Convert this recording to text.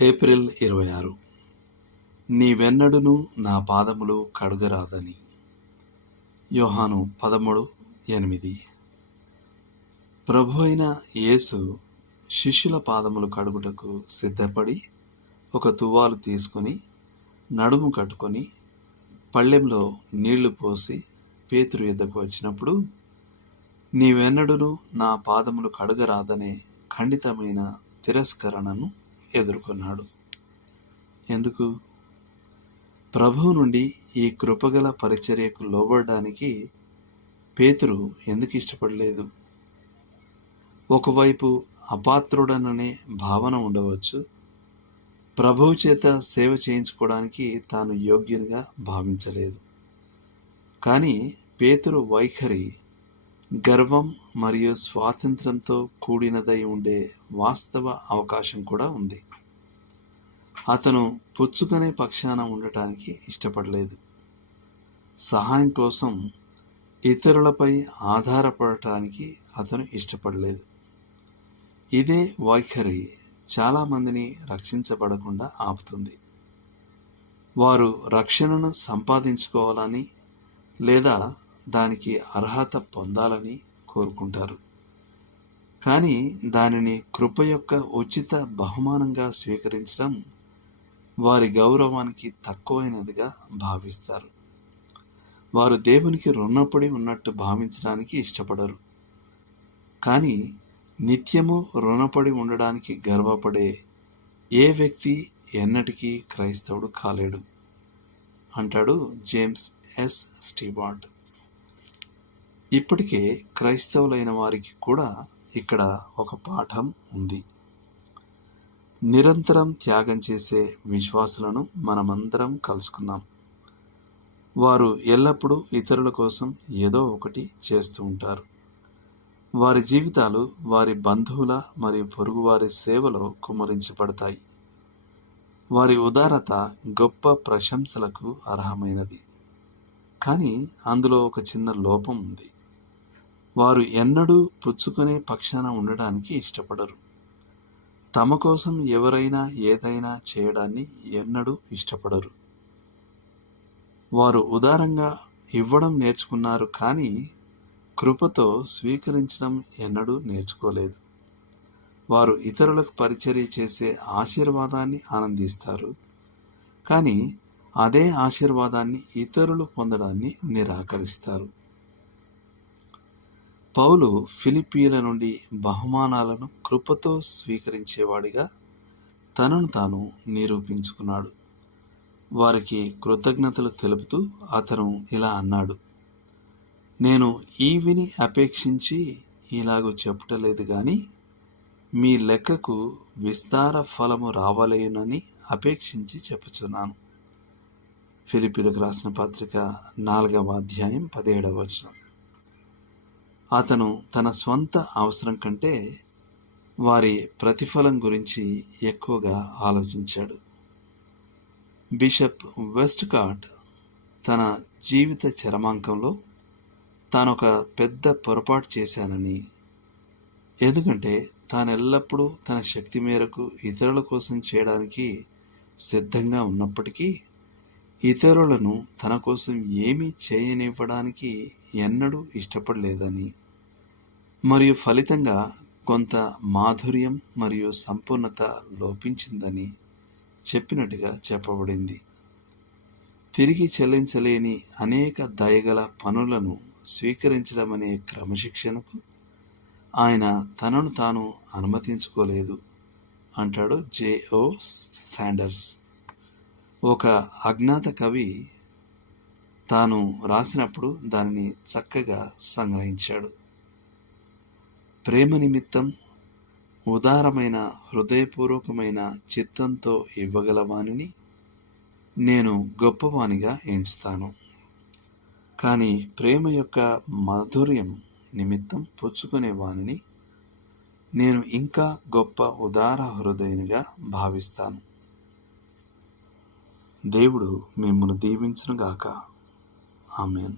April 26. నీవెన్నడును నా పాదములు కడుగరాదని. యోహాను 13:8. ప్రభు అయిన యేసు శిష్యుల పాదములు కడుగుటకు సిద్ధపడి ఒక తువ్వాలు తీసుకొని నడుము కట్టుకొని పళ్ళెంలో నీళ్లు పోసి పేతురు యొద్దకు వచ్చినప్పుడు, నీవెన్నడును నా పాదములు కడుగరాదనే ఖండితమైన తిరస్కరణను ఎదుర్కొన్నాడు. ఎందుకు? ప్రభువు నుండి ఈ కృపగల పరిచర్యకు లోబడడానికి పేతురు ఎందుకు ఇష్టపడలేదు? ఒకవైపు అపాత్రుడననే భావన ఉండవచ్చు. ప్రభువు చేత సేవ చేయించుకోవడానికి తాను యోగ్యునిగా భావించలేదు. కానీ పేతురు వైఖరి గర్వం మరియు స్వాతంత్రంతో కూడినదై ఉండే వాస్తవ అవకాశం కూడా ఉంది. అతను పుచ్చుకునే పక్షాన ఉండటానికి ఇష్టపడలేదు. సహాయం కోసం ఇతరులపై ఆధారపడటానికి అతను ఇష్టపడలేదు. ఇదే వైఖరి చాలామందిని రక్షించబడకుండా ఆపుతుంది. వారు రక్షణను సంపాదించుకోవాలని లేదా దానికి అర్హత పొందాలని కోరుకుంటారు. కానీ దానిని కృప యొక్క ఉచిత బహుమానంగా స్వీకరించడం వారి గౌరవానికి తక్కువైనదిగా భావిస్తారు. వారు దేవునికి రుణపడి ఉన్నట్టు భావించడానికి ఇష్టపడరు. కానీ నిత్యము రుణపడి ఉండడానికి గర్వపడే ఏ వ్యక్తి ఎన్నటికీ క్రైస్తవుడు కాలేడు అంటాడు జేమ్స్ ఎస్ స్టీవార్ట్. ఇప్పటికే క్రైస్తవులైన వారికి కూడా ఇక్కడ ఒక పాఠం ఉంది. నిరంతరం త్యాగం చేసే విశ్వాసులను మనమందరం కలుసుకున్నాం. వారు ఎల్లప్పుడూ ఇతరుల కోసం ఏదో ఒకటి చేస్తూ ఉంటారు. వారి జీవితాలు వారి బంధువుల మరియు పొరుగువారి సేవలో కుమ్మరించబడతాయి. వారి ఉదారత గొప్ప ప్రశంసలకు అర్హమైనది. కానీ అందులో ఒక చిన్న లోపం ఉంది. వారు ఎన్నడూ పుచ్చుకునే పక్షాన ఉండడానికి ఇష్టపడరు. తమ కోసం ఎవరైనా ఏదైనా చేయడాన్ని ఎన్నడూ ఇష్టపడరు. వారు ఉదారంగా ఇవ్వడం నేర్చుకున్నారు, కానీ కృపతో స్వీకరించడం ఎన్నడూ నేర్చుకోలేదు. వారు ఇతరులకు పరిచర్య చేసే ఆశీర్వాదాన్ని ఆనందిస్తారు, కానీ అదే ఆశీర్వాదాన్ని ఇతరులు పొందడాన్ని నిరాకరిస్తారు. పౌలు ఫిలిప్పీల నుండి బహుమానాలను కృపతో స్వీకరించేవాడిగా తనను తాను నిరూపించుకున్నాడు. వారికి కృతజ్ఞతలు తెలుపుతూ అతను ఇలా అన్నాడు, నేను ఈవిని అపేక్షించి ఇలాగూ చెప్పుటలేదు గాని మీ లెక్కకు విస్తార ఫలము రావలేనని అపేక్షించి చెప్పుచున్నాను. ఫిలిప్పీలకు రాసిన పత్రిక 4:17. అతను తన స్వంత అవసరం కంటే వారి ప్రతిఫలం గురించి ఎక్కువగా ఆలోచించాడు. బిషప్ వెస్ట్కాట్ తన జీవిత చరమాంకంలో తానొక పెద్ద పొరపాటు చేశానని, ఎందుకంటే తాను ఎల్లప్పుడూ తన శక్తి మేరకు ఇతరుల కోసం చేయడానికి సిద్ధంగా ఉన్నప్పటికీ ఇతరులను తన కోసం ఏమీ చేయనివ్వడానికి ఎన్నడూ ఇష్టపడలేదని, మరియు ఫలితంగా కొంత మాధుర్యం మరియు సంపూర్ణత లోపించిందని చెప్పినట్టుగా చెప్పబడింది. తిరిగి చెల్లించలేని అనేక దయగల పనులను స్వీకరించడం అనే క్రమశిక్షణకు ఆయన తనను తాను అనుమతించుకోలేదు అంటాడు జె.ఓ. శాండర్స్. ఒక అజ్ఞాత కవి తాను రాసినప్పుడు దానిని చక్కగా సంగ్రహించాడు. ప్రేమ నిమిత్తం ఉదారమైన హృదయపూర్వకమైన చిత్తంతో ఇవ్వగలవానిని నేను గొప్పవానిగా ఎంచుతాను. కానీ ప్రేమ యొక్క మాధుర్యం నిమిత్తం పుచ్చుకునే వానిని నేను ఇంకా గొప్ప ఉదార హృదయునిగా భావిస్తాను. దేవుడు మిమ్మును దీవించునుగాక. ఆమేన్.